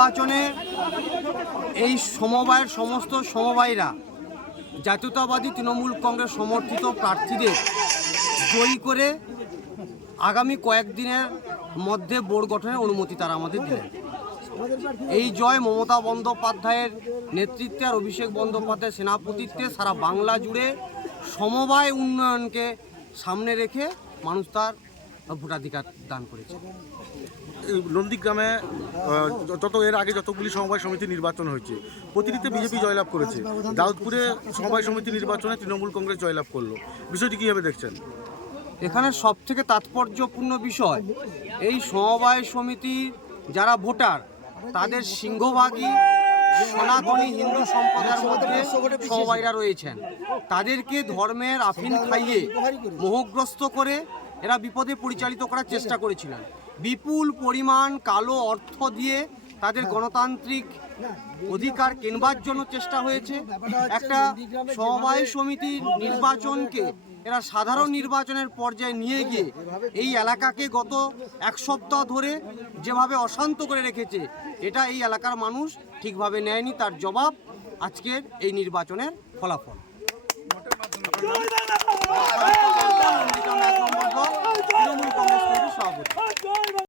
নির্বাচনে এই সমবায়ের সমস্ত সমবায়রা, জাতীয়তাবাদী তৃণমূল কংগ্রেস সমর্থিত প্রার্থীদের জয়ী করে আগামী কয়েকদিনের মধ্যে বোর্ড গঠনের অনুমতি তারা আমাদের দিলেন। এই জয় মমতা বন্দ্যোপাধ্যায়ের নেতৃত্বে আর অভিষেক বন্দ্যোপাধ্যায়ের সেনাপতিত্বে সারা বাংলা জুড়ে সমবায় উন্নয়নকে সামনে রেখে মানুষ তার ভোটাধিকার দান করেছে। এই নন্দীগ্রামে যত এর আগে যতগুলি সমবায় সমিতি নির্বাচন হয়েছে প্রতিটিতে বিজেপি জয়লাভ করেছে। দাউদপুরে সমবায় সমিতি নির্বাচনে তৃণমূল কংগ্রেস জয়লাভ করল। বিষয়টি কীভাবে দেখছেন? এখানে সব থেকে তাৎপর্যপূর্ণ বিষয় এই সমবায় সমিতির যারা ভোটার তাদের সিংহভাগই সনাতনী হিন্দু সম্প্রদায়ের মধ্যে সমবায়রা রয়েছেন। তাদেরকে ধর্মের আফিন খাইয়ে মোহগ্রস্ত করে এরা বিপদে পরিচালিত করার চেষ্টা করেছিলেন। বিপুল পরিমাণ কালো অর্থ দিয়ে তাদের গণতান্ত্রিক অধিকার কেনবার জন্য চেষ্টা হয়েছে। একটা সমবায় সমিতির নির্বাচনকে এরা সাধারণ নির্বাচনের পর্যায়ে নিয়ে গিয়ে এই এলাকাকে গত এক সপ্তাহ ধরে যেভাবে অশান্ত করে রেখেছে, এটা এই এলাকার মানুষ ঠিকভাবে নেয়নি, তার জবাব আজকের এই নির্বাচনের ফলাফল।